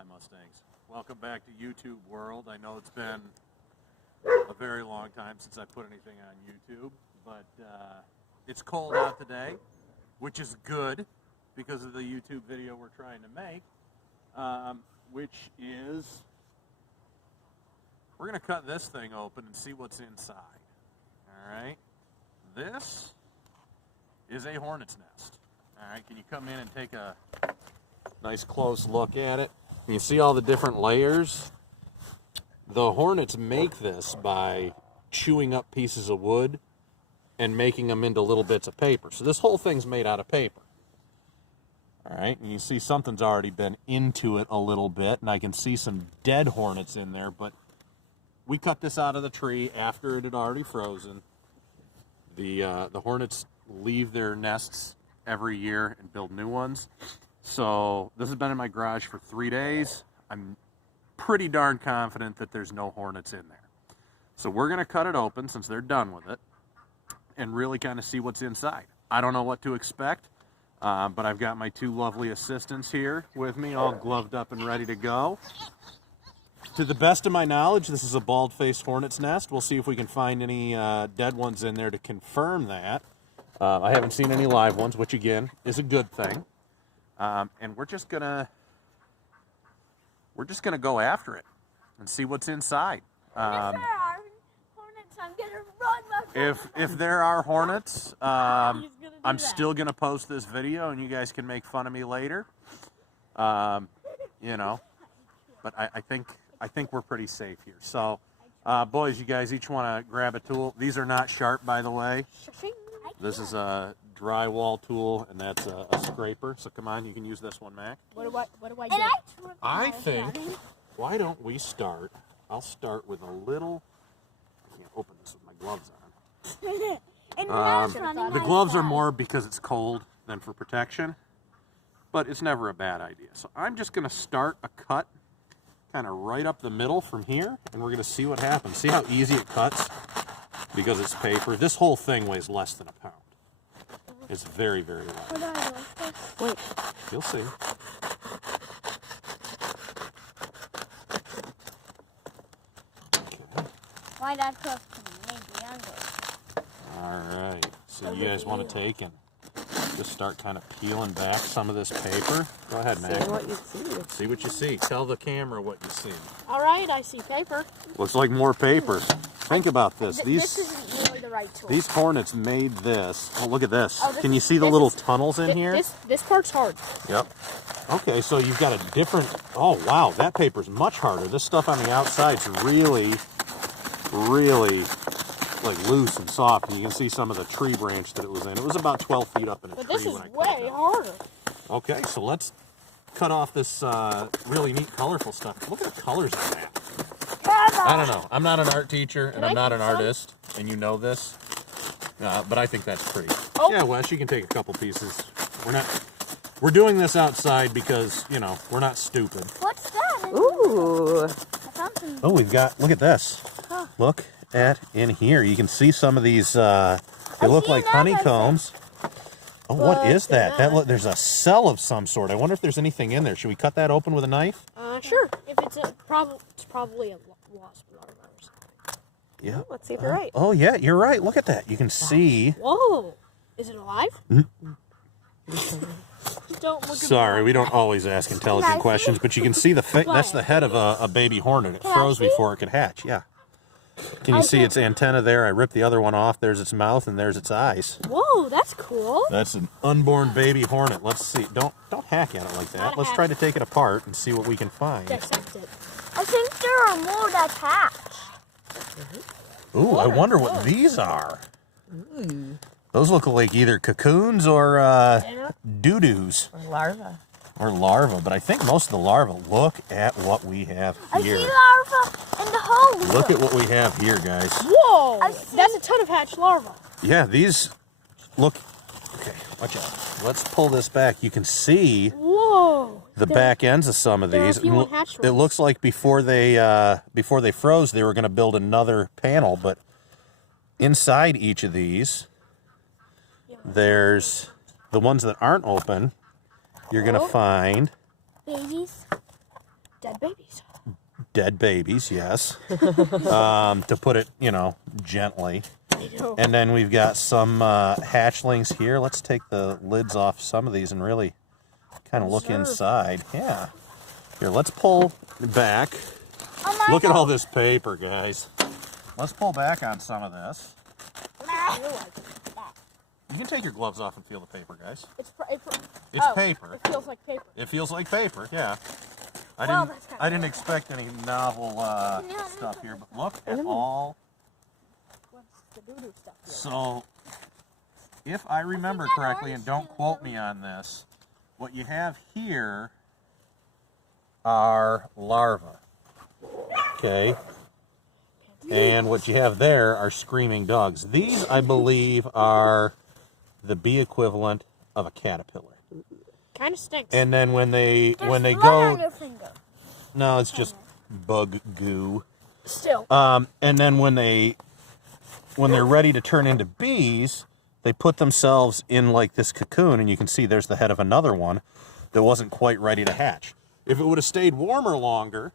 Hi, Mustangs. Welcome back to YouTube world. I know it's been a very long time since I put anything on YouTube, but it's cold out today, which is good because of the YouTube video we're trying to make, which is we're going to cut this thing open and see what's inside. All right. This is a hornet's nest. All right. Can you come in and take a nice close look at it? You see all the different layers. The hornets make this by chewing up pieces of wood and making them into little bits of paper. So this whole thing's made out of paper. All right, and you see something's already been into it a little bit, and I can see some dead hornets in there, but we cut this out of the tree after it had already frozen. The hornets leave their nests every year and build new ones. So this has been in my garage for 3 days. I'm pretty darn confident that there's no hornets in there. So we're gonna cut it open since they're done with it and really kind of see what's inside. I don't know what to expect, but I've got my two lovely assistants here with me, all gloved up and ready to go. To the best of my knowledge, this is a bald-faced hornet's nest. We'll see if we can find any dead ones in there to confirm that. I haven't seen any live ones, which again is a good thing. And we're just gonna go after it and see what's inside. If there are hornets, I'm still gonna post this video, and you guys can make fun of me later. You know, but I think we're pretty safe here. So, boys, you guys each want to grab a tool. These are not sharp, by the way. This is a drywall tool, and that's a scraper. So come on, you can use this one, Mac. What do I do? I think, why don't we start? I'll start with a little. I can't open this with my gloves on. The gloves are more because it's cold than for protection, but it's never a bad idea. So I'm just going to start a cut kind of right up the middle from here, and we're going to see what happens. See how easy it cuts? Because it's paper. This whole thing weighs less than a pound. It's very, very light. Wait. You'll see. Okay. Why that cook maybe younger? All right. So you guys want to take and just start kind of peeling back some of this paper? Go ahead, Mac. See what you see. See what you see. Tell the camera what you see. All right, I see paper. Looks like more paper. Think about this. This isn't really the right tool. These hornets made this. Oh, look at this. Oh, Can you see the little tunnels in here? This part's hard. Yep. Okay, so you've got a different. Oh wow, that paper's much harder. This stuff on the outside's really, really like loose and soft, and you can see some of the tree branch that it was in. It was about 12 feet up in a tree But this is when I cut way it down. harder. Okay, so let's cut off this really neat, colorful stuff. Look at the colors in that. I don't know. I'm not an art teacher, and I'm not an artist, and you know this. But I think that's pretty. Oh. Yeah, Wes, you can take a couple pieces. We're doing this outside because, you know, we're not stupid. What's that? Ooh. I found some. Oh, we've got, look at this. Huh. Look at in here. You can see some of these, they look like honeycombs. Oh, what is that? There's a cell of some sort. I wonder if there's anything in there. Should we cut that open with a knife? Sure. If it's probably a wasp larva or something. Yeah. Let's see if you're right. Oh, yeah, you're right. Look at that. You can see. Whoa. Is it alive? Don't look at Sorry, we don't always ask intelligent questions, but you can see that's the head of a baby hornet. It froze before it could hatch. Yeah. Can you see its antenna there? I ripped the other one off. There's its mouth, and there's its eyes. Whoa, that's cool. That's an unborn baby hornet. Let's see. Don't hack at it like that. Let's try to take it apart and see what we can find. Dissect it. I think there are more that hatch. Ooh, I wonder what these are. Those look like either cocoons or doo-doos. Or larvae, but I think most of the larvae. Look at what we have I here. see larva in the hole. Look at what we have here, guys. Whoa, that's a ton of hatched larvae. Yeah, these look. Okay, watch out. Let's pull this back. You can see Whoa. the back ends of some of there are these. a few unhatched It ones. looks like before they froze, they were going to build another panel, but inside each of these, there's the ones that aren't open. You're going to find Babies. Dead babies. Dead babies, yes. To put it, gently. I know. And then we've got some hatchlings here. Let's take the lids off some of these and really kind of look inside. Yeah. Here, let's pull back. Look at all this paper, guys. Let's pull back on some of this. You can take your gloves off and feel the paper, guys. It's paper. It feels like paper. It feels like paper, yeah. I didn't expect any novel stuff here, but look at all. So, if I remember correctly, and don't quote me on this, what you have here are larvae. Okay. And what you have there are screaming dogs. These, I believe, are the bee equivalent of a caterpillar. Kind of stinks. And then when they On go, your finger. no, it's just bug goo. Still. And then when they're ready to turn into bees, they put themselves in like this cocoon, and you can see there's the head of another one that wasn't quite ready to hatch. If it would have stayed warmer longer,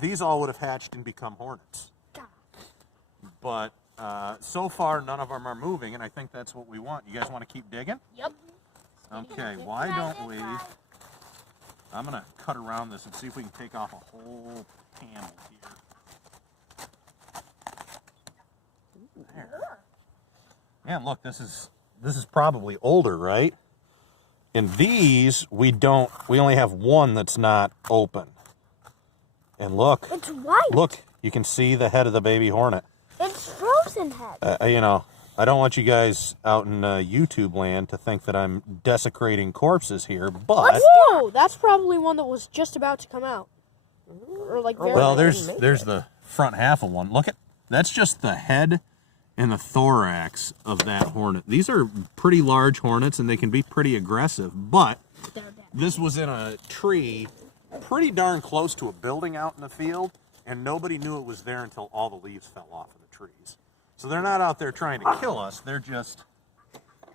these all would have hatched and become hornets. But so far, none of them are moving, and I think that's what we want. You guys want to keep digging? Yep. Okay, why don't we... I'm going to cut around this and see if we can take off a whole panel here. There. Man, look, this is probably older, right? And these, we only have one that's not open. And look. It's white. Look, you can see the head of the baby hornet. It's frozen head. I don't want you guys out in YouTube land to think that I'm desecrating corpses here, but... Whoa, that's probably one that was just about to come out. Or like very well, there's the front half of one. Look at, that's just the head and the thorax of that hornet. These are pretty large hornets, and they can be pretty aggressive, but this was in a tree pretty darn close to a building out in the field, and nobody knew it was there until all the leaves fell off of the trees. So they're not out there trying to kill us. They're just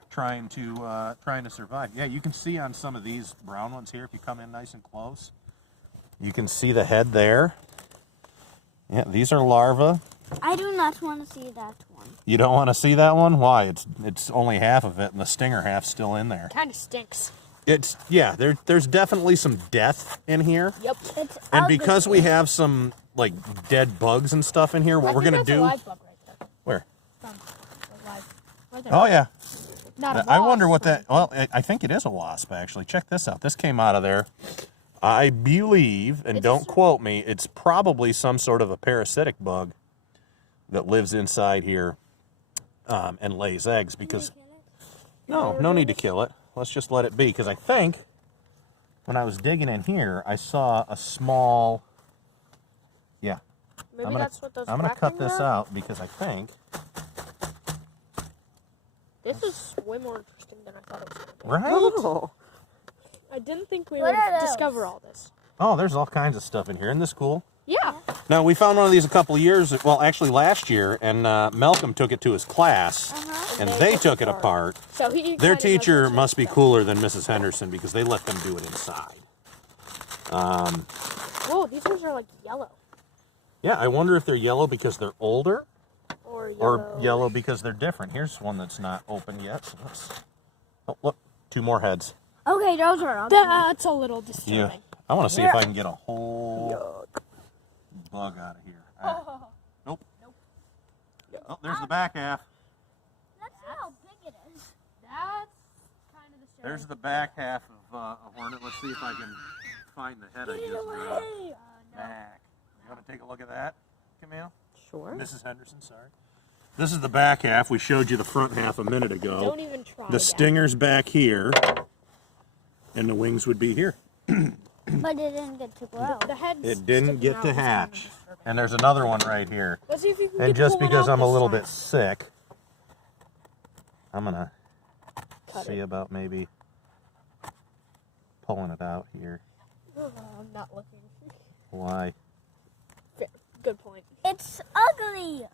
trying to survive. Yeah, you can see on some of these brown ones here, if you come in nice and close, you can see the head there. Yeah, these are larvae. I do not want to see that one. You don't want to see that one? Why? It's only half of it, and the stinger half's still in there. kind of stinks. There's definitely some death in here. Yep. It's And ugly. because we have some like dead bugs and stuff in here, what we're gonna do? A live bug right there. Where? Right there. Oh yeah. Not a I wonder wasp. what that. Well, I think it is a wasp actually. Check this out. This came out of there. I believe, and don't quote me, it's probably some sort of a parasitic bug that lives inside here and lays eggs. Because no need to kill it. Let's just let it be. Because I think when I was digging in here, I saw a small. Yeah. Maybe that's what those I'm gonna cut this are? out because I think. This is way more interesting than I thought it was going to be. Right? Oh. I didn't think we What would are those? discover all this. Oh, there's all kinds of stuff in here. Isn't this cool? Yeah. Now, we found one of these a couple of years, well, actually last year, and Malcolm took it to his class, and they took it apart. So he Their kind of teacher knows must be stuff. cooler than Mrs. Henderson because they let them do it inside. Whoa, these ones are like yellow. Yeah, I wonder if they're yellow because they're older Or yellow. or yellow because they're different. Here's one that's not open yet. So let's... Oh, look, 2 more heads. Okay, those are ugly. That's a little disturbing. Yeah. I want to see if I can get a whole bug out of here. Nope. Oh, there's the back half. Let's see how big it is. That's kind of disturbing. There's the back half of a hornet. Let's see if I can find the head I just back. You want to take a look at that, Camille? Sure. Mrs. Henderson, sorry. This is the back half. We showed you the front half a minute ago. Don't even try. The stinger's back here, and the wings would be here. But it didn't get to grow. The head's It didn't sticking get out to is kind of hatch. disturbing. And there's another one right here. Let's see if you can And get just the one because out I'm a this little time. bit sick, I'm going to Cut see it. about maybe pulling it out here. I'm not looking. Why? Fair. Good point. It's ugly.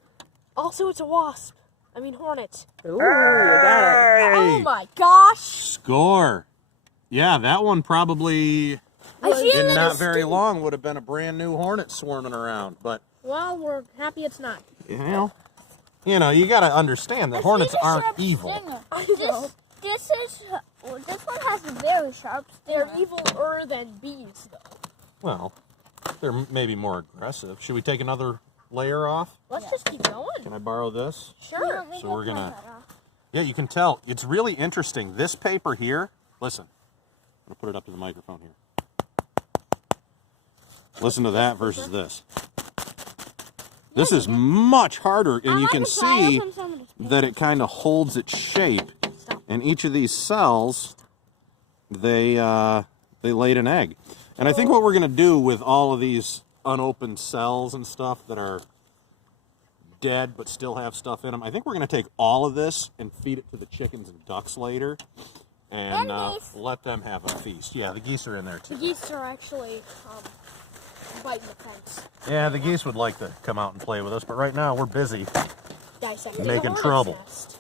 Also, it's a wasp. I mean, hornet. Ooh, you got it. Oh my gosh! Score. Yeah, that one probably in not very long would have been a brand new hornet swarming around. But Well, we're happy it's not. you know, you got to understand that hornets aren't evil. This one has a very sharp stinger. They're evil-er than bees, though. Well, they're maybe more aggressive. Should we take another layer off? Let's just keep going. Can I borrow this? Sure. So we're gonna. Yeah, you can tell. It's really interesting. This paper here. Listen, I'm gonna put it up to the microphone here. Listen to that versus this. This is much harder, and you can see that it kind of holds its shape. And each of these cells, they laid an egg. And I think what we're going to do with all of these unopened cells and stuff that are dead but still have stuff in them, I think we're going to take all of this and feed it to the chickens and ducks later and let them have a feast. Yeah, the geese are in there too. The geese are actually biting the fence. Yeah, the geese would like to come out and play with us, but right now we're busy Dissecting making a hornet's trouble. nest.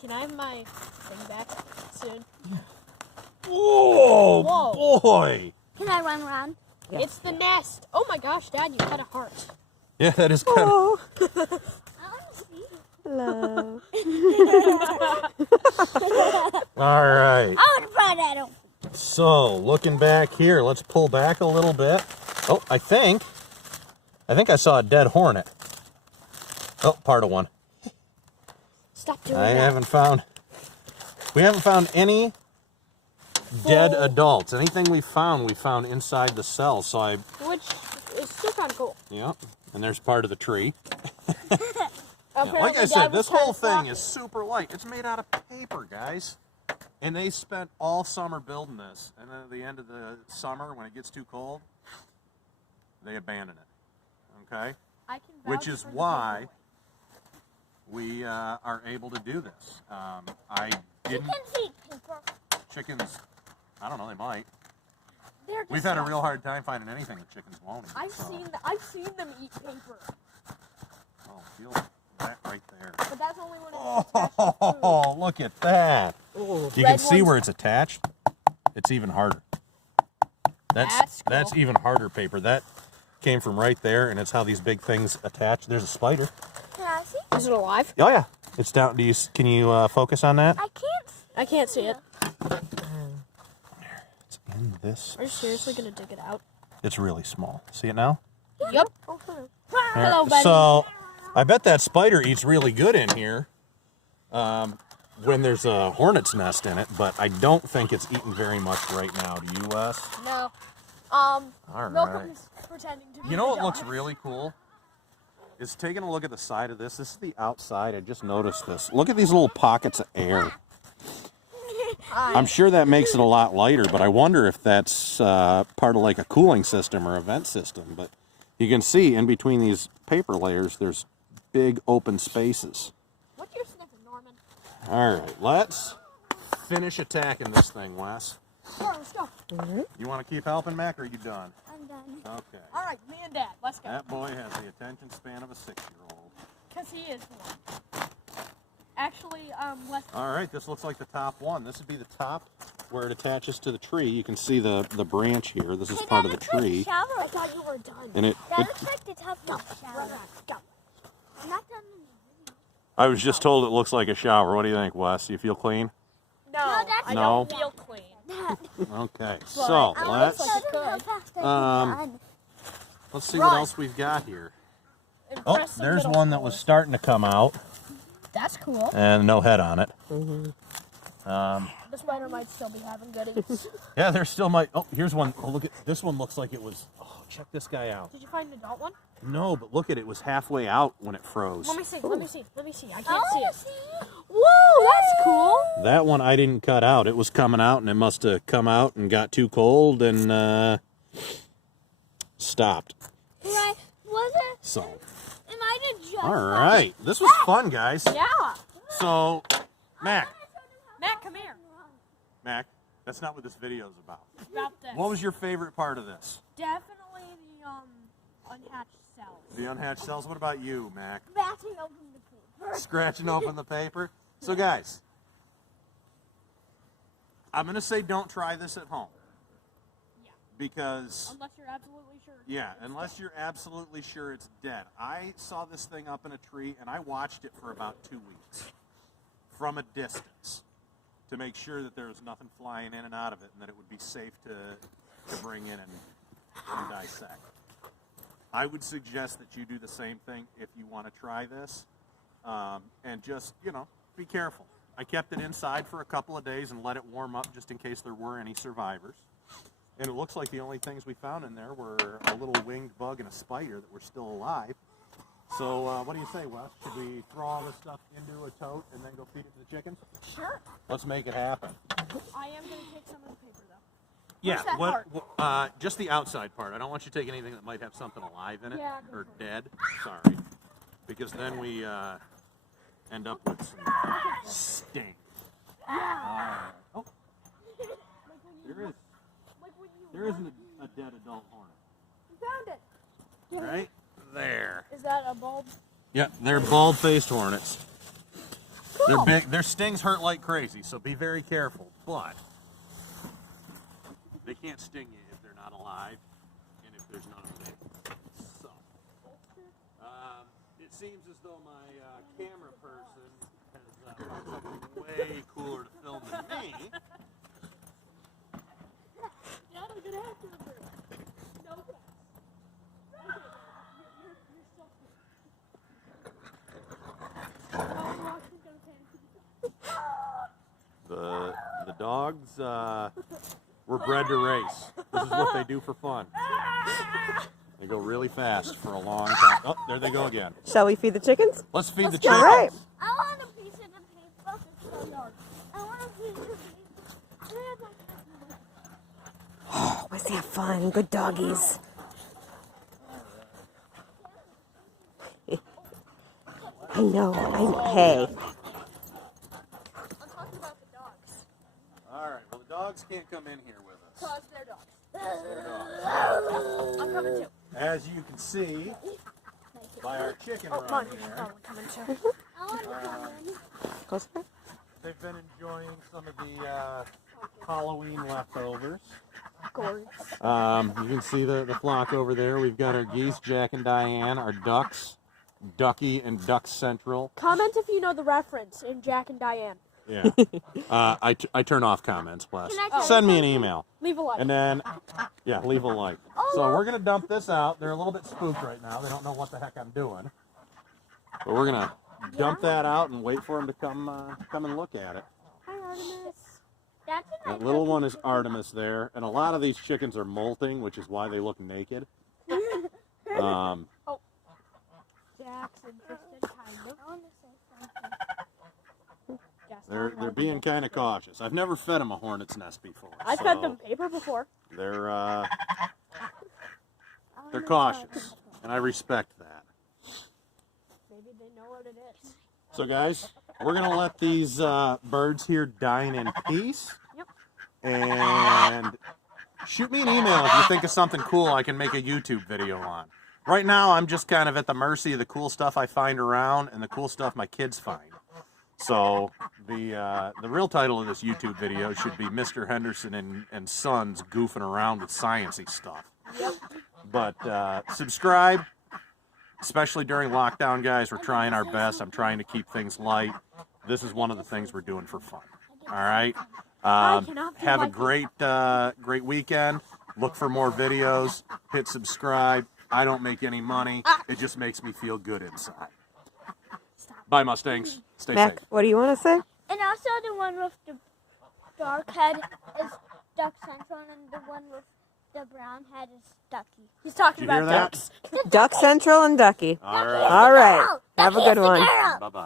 Can I have my thing back soon? Whoa, Whoa. boy! Can I run around? Yeah. It's the nest. Oh my gosh, Dad, you cut a heart. Yeah, that is kind of... I want to see. Hello. All right. I want to pry that open. So, looking back here, let's pull back a little bit. Oh, I think I saw a dead hornet. Oh, part of one. Stop doing We that. haven't found any dead adults. Anything we found inside the cell. So Which is still kind of cool. yeah, and there's part of the tree. Apparently, Like I Dad said, was this trying whole to thing flop is it. super light. It's made out of paper, guys. And they spent all summer building this. And then at the end of the summer, when it gets too cold, they abandon it. Okay? I can Which vouch is for the why paperwork. we are able to do this. I didn't... Chickens eat paper. Chickens, I don't know, they might. They're We've had a real disgusting. hard time finding anything that chickens won't eat. I've seen them eat paper, Oh, feel that right there. but that's only when it's attached to food. Oh, look at that. You can Red see ones- where it's attached. It's even harder. That's cool. That's even harder paper. That came from right there, and it's how these big things attach. There's a spider. Can I see? Is it alive? Oh yeah, it's down. Can you focus on that? I can't. I can't see it. It's in this. Are you seriously gonna dig it out? It's really small. See it now? Yep. There. Hello, buddy. So, I bet that spider eats really good in here when there's a hornet's nest in it, but I don't think it's eating very much right now. Do you, Wes? No. All Milton's pretending to be You know what the looks dog. really cool? Is taking a look at the side of this. This is the outside. I just noticed this. Look at these little pockets of air. I'm sure that makes it a lot lighter, but I wonder if that's part of like a cooling system or a vent system. But you can see in between these paper layers, there's big open spaces. What's your sniffing, Norman? All right, let's finish attacking this thing, Wes. All right, let's go. You want to keep helping, Mac, or are you done? I'm done. Okay. All right, me and Dad, let's go. That boy has the attention span of a 6-year-old. Because he is one. Actually, let's... All right, this looks like the top one. This would be the top where it attaches to the tree. You can see the branch here. This is Hey, part that of the looks like a tree. shower. I thought you were done. And it, That looks like the top of the shower. Go. I'm not done. I was just told it looks like a shower. What do you think, Wes? You feel clean? No, that's I No. don't feel clean. Okay, so I let's looks like it could. let's see what else we've got here. Oh, Impress some there's middle one that was schoolers. starting to come out, That's cool. and no head on it. The spider might still be having goodies. Yeah, there still might. Oh, here's one. Oh, look at this one. Looks like it was. Oh, check this guy out. Did you find an adult one? No, but look at it. It was halfway out when it froze. Let me see. Let me see. Let me see. I I can't see want it. to see. Whoa, that's cool. That one I didn't cut out. It was coming out, and it must have come out and got too cold and stopped. Right. Was it? So, Am I the judge? all right. This was fun, guys. Yeah. So, Mac, Matt, come here. Mac, that's not what this video is about. It's about this. What was your favorite part of this? Definitely the unhatched cells. The unhatched cells. What about you, Mac? Scratching open the paper. Scratching open the paper. So, guys, I'm going to say don't try this at home. Yeah. because Unless you're absolutely sure. unless you're absolutely sure it's dead. I saw this thing up in a tree, and I watched it for about 2 weeks from a distance to make sure that there was nothing flying in and out of it, and that it would be safe to bring in and dissect. I would suggest that you do the same thing if you want to try this, and just, be careful. I kept it inside for a couple of days and let it warm up just in case there were any survivors. And it looks like the only things we found in there were a little winged bug and a spider that were still alive. So what do you say, Wes? Should we throw all this stuff into a tote and then go feed it to the chickens? Sure. Let's make it happen. I am going to take some of the paper, though. Yeah, What's that part? just the outside part. I don't want you to take anything that might have something alive in it or go dead. Sorry. Because then we end up with some stink. Oh, there is a dead adult hornet. You found it. Right there. Is that a bulb? Yeah, they're bald-faced hornets. Cool. They're big. Their stings hurt like crazy, so be very careful. But they can't sting you if they're not alive, and if there's none of them. So, it seems as though my camera person has found something way cooler to film than me. The dogs were bred to race. This is what they do for fun. They go really fast for a long time. Oh, there they go again. Shall we feed the chickens? Let's feed the go. chickens. All right. I want a piece of the paper. It's so dark. I want a piece of the paper. Oh, let's have fun. Good doggies. I know. Hey. I'm talking about the dogs. All right. Well, the dogs can't come in here with us. Cause they're dogs. They're dogs. I'm coming too. As you can see by our chicken Come on. run here, I'm coming too. I want to come in. Closer. they've been enjoying some of the Halloween leftovers. Gorgeous. You can see the flock over there. We've got our geese, Jack and Diane, our ducks, Ducky and Duck Central. Comment if you know the reference in Jack and Diane. Yeah. I turn off comments, Wes. Can I tell Send you me an email. Leave a like. And then, yeah, leave a like. So we're going to dump this out. They're a little bit spooked right now. They don't know what the heck I'm doing. But we're going to dump that out and wait for them to come and look at it. Hi, Artemis. That's a nice That little one is Artemis there. And a lot of these chickens are molting, which is why they look naked. Jack's interested, kind of. I want to say something. They're being kind of cautious. I've never fed them a hornet's nest before. I've fed them paper before. They're cautious, and I respect that. Maybe they know what it is. So, guys, we're gonna let these birds here dine in peace. Yep. And shoot me an email if you think of something cool I can make a YouTube video on. Right now, I'm just kind of at the mercy of the cool stuff I find around and the cool stuff my kids find. So the real title of this YouTube video should be Mr. Henderson and Sons goofing around with sciencey stuff. Yep. But subscribe, especially during lockdown, guys. We're trying our best. I'm trying to keep things light. This is one of the things we're doing for fun. All right. Have a great weekend. Look for more videos. Hit subscribe. I don't make any money. It just makes me feel good inside. Bye, Mustangs. Stay Mac, safe. what do you want to say? And also the one with the dark head is Duck Central, and the one with the brown head is Ducky. He's talking Did you about hear that? ducks. Duck Central and Ducky. All right. All right. Have a good one. Bye-bye.